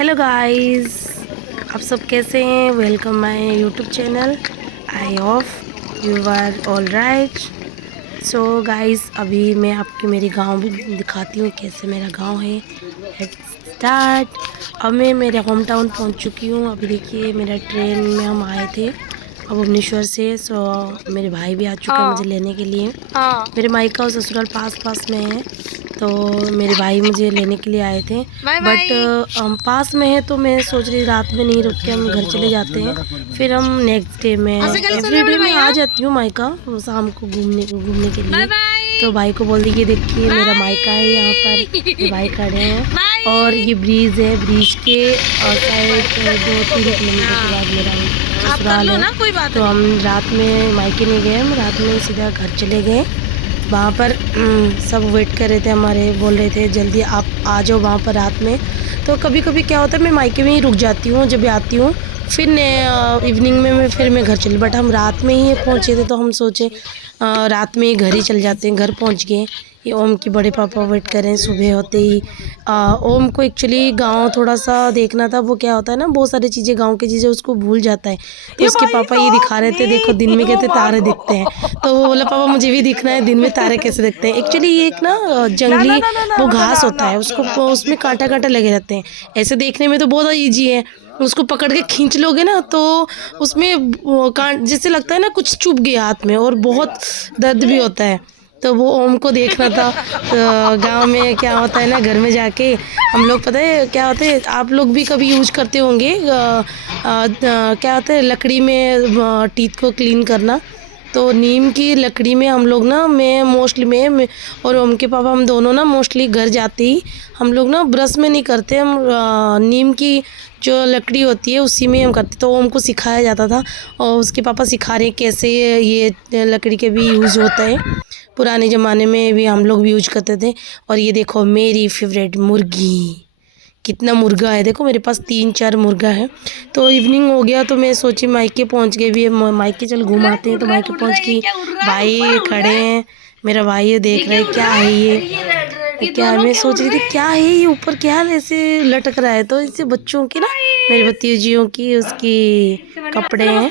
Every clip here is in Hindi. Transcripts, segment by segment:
हेलो गाइस, आप सब कैसे हैं। Welcome my YouTube channel. I hope you are all right. So guys, अभी मैं आपके मेरे गांव भी दिखाती हूँ कैसे मेरा गांव है। Let's start. अब मैं मेरे होम टाउन पहुँच चुकी हूँ। अभी देखिए, मेरा ट्रेन में हम आए थे अब भुवनेश्वर से। सो मेरे भाई भी आ चुका है मुझे लेने के लिए। मेरे मायका और ससुराल पास पास में है, तो मेरे भाई मुझे लेने के लिए आए थे। बट हम पास में है तो मैं सोच रही रात में नहीं रुक के हम घर चले जाते हैं। फिर हम नेक्स्ट डे में एवरी डे में आ जाती हूँ मायका शाम को घूमने के लिए। तो भाई को बोल दीजिए, देखिए मेरा मायका है, यहाँ पर मेरे भाई खड़े हैं और ये ब्रिज है। ब्रिज के साइड 2-3 किलोमीटर के बाद मेरा ससुराल है। तो हम रात में मायके नहीं गए, हम रात में सीधा घर चले गए। वहाँ पर सब वेट कर रहे थे हमारे, बोल रहे थे जल्दी आप आ जाओ वहाँ पर रात में। तो कभी कभी क्या होता है, मैं मायके में ही रुक जाती हूँ जब आती हूँ। फिर इवनिंग में मैं घर चली। बट हम रात में ही पहुँचे थे तो हम सोचे रात में ही घर ही चल जाते हैं। घर पहुँच गए। ये ओम के बड़े पापा वेट कर रहे हैं सुबह होते ही। ओम को एक्चुअली गांव थोड़ा सा देखना था। वो क्या होता है ना, बहुत सारी चीज़ें गांव की चीज़ें उसको भूल जाता है। तो उसके पापा ये दिखा रहे थे, देखो दिन में कहते तारे दिखते हैं। तो वो बोला पापा मुझे भी दिखना है दिन में तारे कैसे दिखते हैं। एक्चुअली ये एक ना जंगली वो घास होता है, उसको उसमें कांटा कांटा लगे रहते हैं। ऐसे देखने में तो बहुत ईजी है, उसको पकड़ के खींच लोगे ना तो उसमें जैसे लगता है ना कुछ चुभ गया हाथ में, और बहुत दर्द भी होता है। तो वो ओम को देखना था। तो गांव में क्या होता है ना, घर में जाके हम लोग, पता है क्या होता है, आप लोग भी कभी यूज करते होंगे, क्या होता है लकड़ी में टीथ को क्लीन करना। तो नीम की लकड़ी में हम लोग ना, मैं मोस्टली मैं और ओम के पापा हम दोनों ना मोस्टली घर जाते ही हम लोग ना ब्रश में नहीं करते, हम नीम की जो लकड़ी होती है उसी में हम करते। तो ओम को सिखाया जाता था और उसके पापा सिखा रहे कैसे ये लकड़ी के भी यूज़ होता है। पुराने ज़माने में भी हम लोग भी यूज करते थे। और ये देखो मेरी फेवरेट मुर्गी, कितना मुर्गा है देखो, मेरे पास 3-4 मुर्गा है। तो इवनिंग हो गया तो मैं सोची मायके पहुंच गए भी, मायके चल घुमाते हैं। तो मायके पहुंच गई, भाई खड़े हैं, मेरा भाई ये देख रहे हैं क्या है ये क्या है। मैं सोच रही थी क्या है ये ऊपर, क्या है ऐसे लटक रहा है। तो इससे बच्चों की ना, मेरी भतीजियों की उसकी कपड़े हैं।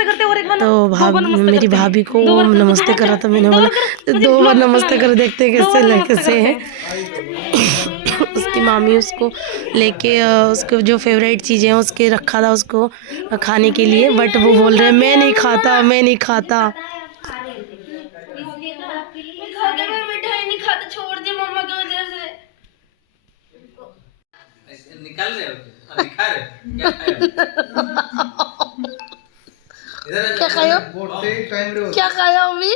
तो मेरी भाभी को वो नमस्ते कर रहा था। मैंने बोला 2 बार नमस्ते कर देखते कैसे हैं। उसकी मामी उसको लेके उसको जो फेवरेट चीज़ें हैं उसके रखा था उसको खाने के लिए। बट वो बोल रहे मैं नहीं खाता, मैं नहीं खाता। निकाल रहे हो दिखा रहे क्या खाया, क्या खाया अभी।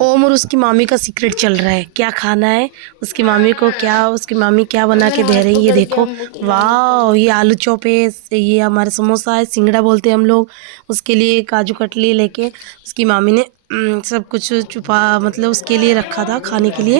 ओम और उसकी मामी का सीक्रेट चल रहा है, क्या खाना है उसकी मामी को, क्या उसकी मामी क्या बना के दे रही है। ये देखो, वाह, ये आलू चॉप है, ये हमारे समोसा है, सिंगड़ा बोलते हैं हम लोग। उसके लिए काजू कतली लेके उसकी मामी ने सब कुछ छुपा, मतलब उसके लिए रखा था खाने के लिए।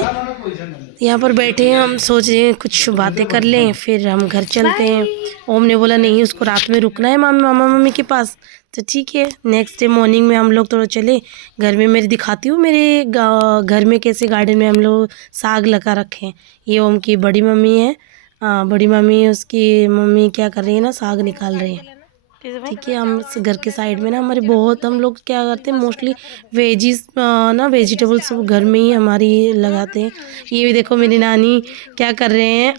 यहाँ पर बैठे हैं, हम सोच रहे हैं कुछ बातें कर लें फिर हम घर चलते हैं। ओम ने बोला नहीं, उसको रात में रुकना है मामा मम्मी के पास। तो ठीक है, नेक्स्ट डे मॉर्निंग में हम लोग थोड़ा चले। घर में मेरी दिखाती हूँ, मेरे घर में कैसे गार्डन में हम लोग साग लगा रखे हैं। ये ओम की बड़ी मम्मी है, बड़ी मम्मी, उसकी मम्मी क्या कर रही है ना, साग निकाल रही है। ठीक है, हम घर के साइड में ना हमारे बहुत, हम लोग क्या करते हैं मोस्टली वेजिस ना, वेजिटेबल्स सब घर में ही हमारी लगाते हैं। ये भी देखो मेरी नानी क्या कर रहे हैं,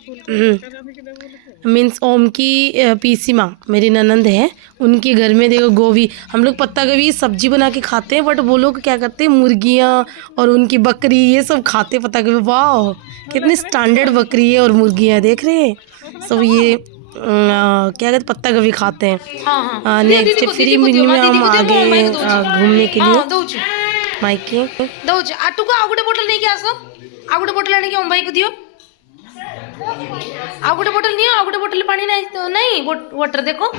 मीन्स ओम की पीसी माँ मेरी ननंद है, उनके घर में देखो गोभी, हम लोग पत्ता गोभी सब्जी बना के खाते हैं। बट वो लोग क्या करते हैं, मुर्गियाँ और उनकी बकरी ये सब खाते हैं पत्ता गोभी। वाह, कितनी स्टैंडर्ड बकरी है और मुर्गियाँ, देख रहे हैं सब। ये क्या कहते पत्ता गोभी खाते हैं। नेक्स्ट फिर इवनिंग में हम आ गए घूमने के लिए मायके। दौच आटू को आगुटे बोतल नहीं क्या आसो, आगुटे बोतल आने के ओम भाई को दियो। आगुटे बोतल नहीं, आगुटे बोतल पानी नहीं तो नहीं वाटर देखो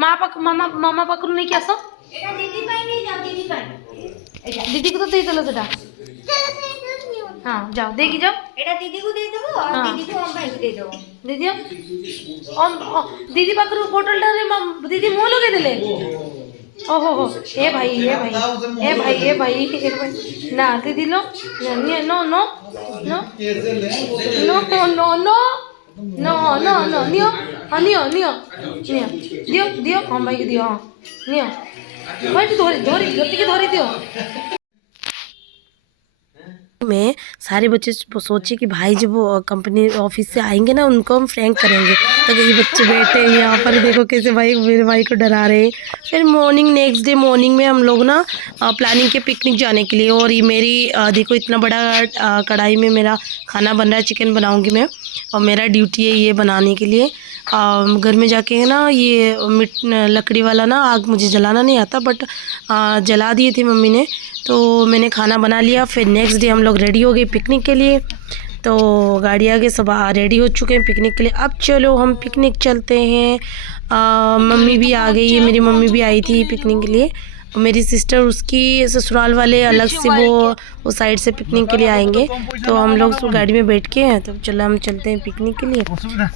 मामा मामा पाखरु नहीं क्या आसो। दीदी पाई नहीं जाओ, दीदी पाई दीदी को तो दे दलो सेटा। हां जाओ देखी जाओ, एटा दीदी को दे देबो और दीदी को ओम भाई को दे देबो। दीदी ओम दीदी पाखरु बोतल टा रे दीदी मुंह लगे देले। ओहो हो, ए भाई ए भाई ए भाई ए भाई ए भाई ना दीदी लो नो नो नो नो नो नो नो नो नो नियो हाँ नियो नियो नियो दियो दियो हाँ भाई दियो हाँ नियो भाई धोरी धोरी गति की धोरी दियो। में सारे बच्चे सोचे कि भाई जब वो कंपनी ऑफिस से आएंगे ना उनको हम फ्रैंक करेंगे, तो ये बच्चे बैठे हैं यहाँ पर, देखो कैसे भाई मेरे भाई को डरा रहे हैं। फिर नेक्स्ट डे मॉर्निंग में हम लोग ना प्लानिंग के पिकनिक जाने के लिए, और ये मेरी देखो इतना बड़ा कढ़ाई में मेरा खाना बन रहा है, चिकन बनाऊँगी मैं, और मेरा ड्यूटी है ये बनाने के लिए। घर में जाके है ना ये लकड़ी वाला ना आग मुझे जलाना नहीं आता, बट जला दिए थे मम्मी ने, तो मैंने खाना बना लिया। फिर नेक्स्ट डे हम लोग रेडी हो गए पिकनिक के लिए, तो गाड़ी आगे सब रेडी हो चुके हैं पिकनिक के लिए। अब चलो हम पिकनिक चलते हैं। मम्मी भी आ गई है, मेरी मम्मी भी आई थी पिकनिक के लिए, और मेरी सिस्टर उसकी ससुराल वाले अलग से वो साइड से पिकनिक के लिए आएंगे, तो हम लोग गाड़ी में बैठ के हैं, तो चलो हम चलते हैं पिकनिक के लिए।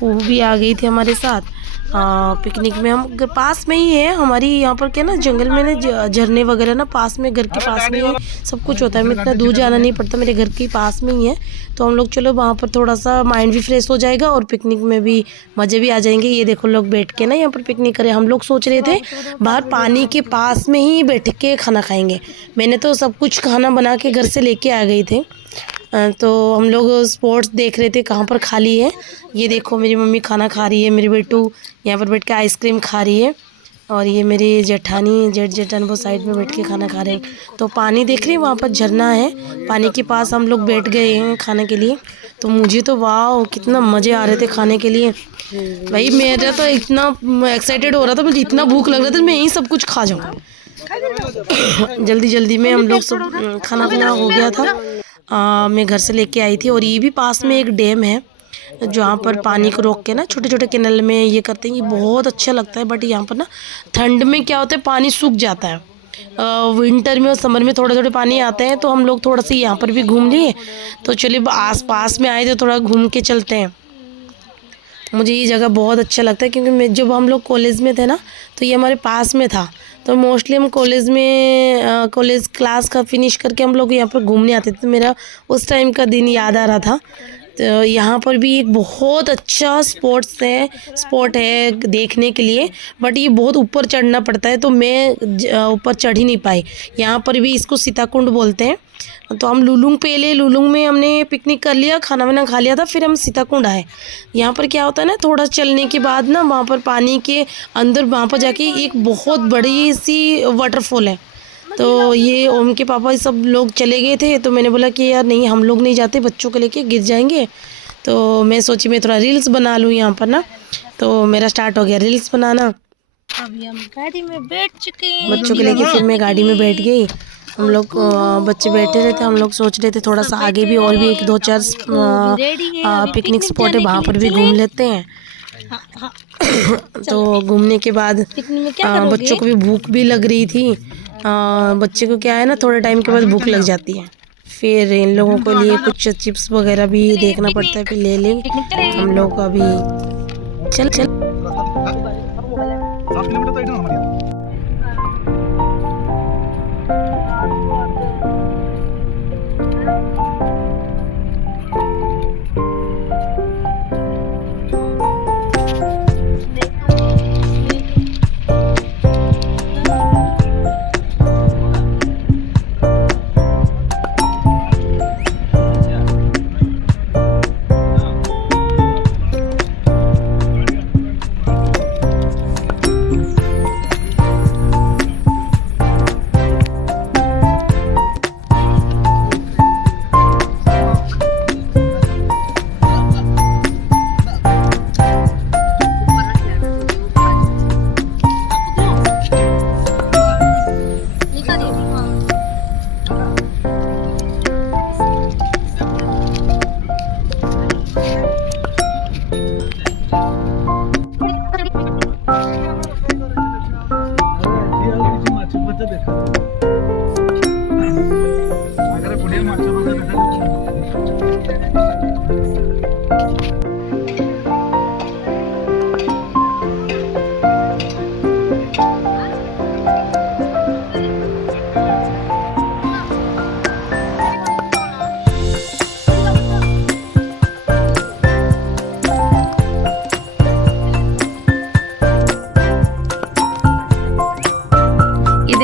वो भी आ गई थी हमारे साथ पिकनिक में। हम पास में ही है हमारी, यहाँ पर क्या ना जंगल में ना झरने वगैरह ना पास में, घर के पास में ही सब कुछ होता है, मैं इतना दूर जाना नहीं पड़ता, मेरे घर के पास में ही है। तो हम लोग चलो वहाँ पर थोड़ा सा माइंड भी फ्रेश हो जाएगा और पिकनिक में भी मज़े भी आ जाएंगे। ये देखो लोग बैठ के ना यहाँ पर पिकनिक करें। हम लोग सोच रहे थे बाहर पानी के पास में ही बैठ के खाना खाएंगे, मैंने तो सब कुछ खाना बना के घर से लेके आ गई थे। तो हम लोग स्पॉट्स देख रहे थे कहाँ पर खाली है। ये देखो मेरी मम्मी खाना खा रही है, मेरी बेटू यहाँ पर बैठ के आइसक्रीम खा रही है, और ये मेरी जेठानी जेठानी वो साइड में बैठ के खाना खा रहे हैं। तो पानी देख रहे हैं, वहाँ पर झरना है, पानी के पास हम लोग बैठ गए हैं खाने के लिए। तो मुझे तो वाह कितना मज़े आ रहे थे खाने के लिए भाई, मेरा तो इतना एक्साइटेड हो रहा था, मुझे इतना भूख लग रहा था मैं यही सब कुछ खा जाऊँ। जल्दी जल्दी में हम लोग सब खाना पीना हो गया था। मैं घर से लेके आई थी, और ये भी पास में एक डैम है जहाँ पर पानी को रोक के ना छोटे छोटे कैनल में ये करते हैं, ये बहुत अच्छा लगता है। बट यहाँ पर ना ठंड में क्या होता है पानी सूख जाता है, विंटर में और समर में थोड़े थोड़े पानी आते हैं। तो हम लोग थोड़ा सा यहाँ पर भी घूम लिए, तो चलिए आस पास में आए तो थोड़ा घूम के चलते हैं। मुझे ये जगह बहुत अच्छा लगता है, क्योंकि मैं जब हम लोग कॉलेज में थे ना तो ये हमारे पास में था, तो मोस्टली हम कॉलेज में कॉलेज क्लास का फिनिश करके हम लोग यहाँ पर घूमने आते थे। तो मेरा उस टाइम का दिन याद आ रहा था। तो यहाँ पर भी एक बहुत अच्छा स्पॉट है देखने के लिए, बट ये बहुत ऊपर चढ़ना पड़ता है, तो मैं ऊपर चढ़ ही नहीं पाई। यहाँ पर भी इसको सीताकुंड बोलते हैं। तो हम लुलुंग में हमने पिकनिक कर लिया, खाना वाना खा लिया था, फिर हम सीताकुंड आए। यहाँ पर क्या होता है ना थोड़ा चलने के बाद ना वहाँ पर पानी के अंदर वहाँ पर जाके एक बहुत बड़ी सी वाटरफॉल है। तो ये ओम के पापा सब लोग चले गए थे, तो मैंने बोला कि यार नहीं हम लोग नहीं जाते, बच्चों को लेके गिर जाएंगे। तो मैं सोची मैं थोड़ा रील्स बना लूँ यहाँ पर ना, तो मेरा स्टार्ट हो गया रील्स बनाना। अभी हम गाड़ी में बैठ चुके हैं, बच्चों को लेके फिर मैं गाड़ी में बैठ गई। हम लोग बच्चे बैठे रहते, हम लोग सोच रहे थे थोड़ा सा आगे भी और भी एक दो चार पिकनिक स्पॉट है, वहाँ पर भी घूम लेते हैं। तो घूमने के बाद बच्चों को भी भूख भी लग रही थी। बच्चे को क्या है ना थोड़े टाइम के बाद भूख लग जाती है, फिर इन लोगों के लिए कुछ चिप्स वगैरह भी देखना पड़ता है, फिर ले लें हम लोग अभी चल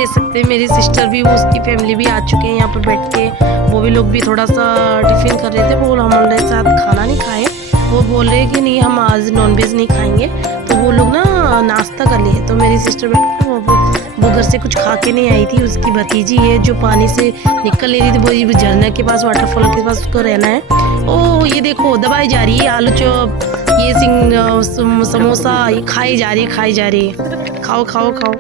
कह सकते हैं। मेरी सिस्टर भी, उसकी फैमिली भी आ चुके हैं यहाँ पर बैठ के। वो भी लोग भी थोड़ा सा टिफ़िन कर रहे थे। वो हमारे साथ खाना नहीं खाए। वो बोल रहे कि नहीं हम आज नॉनवेज नहीं खाएंगे, तो वो लोग ना नाश्ता कर लिए। तो मेरी सिस्टर बैठ वो घर से कुछ खा के नहीं आई थी। उसकी भतीजी है जो पानी से निकल ले रही थी, वो झरना के पास, वाटरफॉल के पास उसको रहना है। ओह ये देखो दबाई जा रही है आलू चॉप, ये समोसा, ये खाई जा रही है। खाओ खाओ खाओ।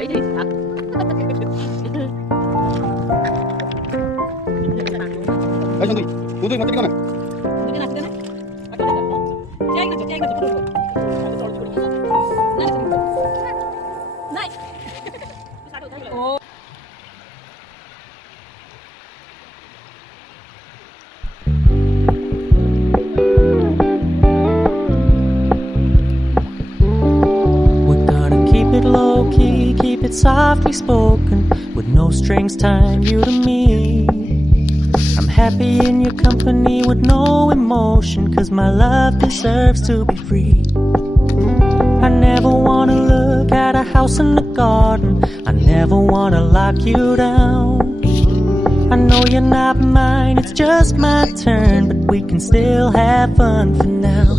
Keep it softly spoken, with no strings tying you to me. I'm happy in your company with no emotion, 'cause my love deserves to be free. I never wanna look at a house in the garden, I never wanna lock you down. I know you're not mine, it's just my turn, but we can still have fun for now.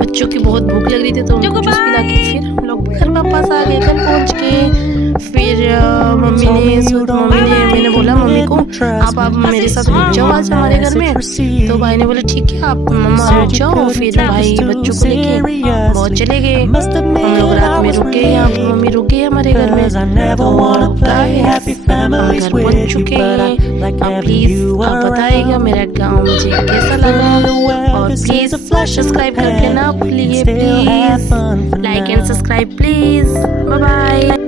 बच्चों की बहुत भूख लग रही थी तो उनको जूस पिला के फिर हम लोग घर वापस आ गए। घर पहुंच के फिर मैंने बोला मम्मी को आप मेरे साथ रुक जाओ आज हमारे घर में। तो भाई ने बोला ठीक है आप मम्मा रुक जाओ। फिर भाई बच्चों को लेके बहुत चले गए। हम लोग रात में रुके, यहाँ मम्मी रुक गई हमारे घर में। तो हम घर पहुंच चुके हैं। अब प्लीज आप बताइएगा मेरा गाँव मुझे कैसा लगा, और प्लीज सब्सक्राइब कर लेना, please like and subscribe please. Bye bye.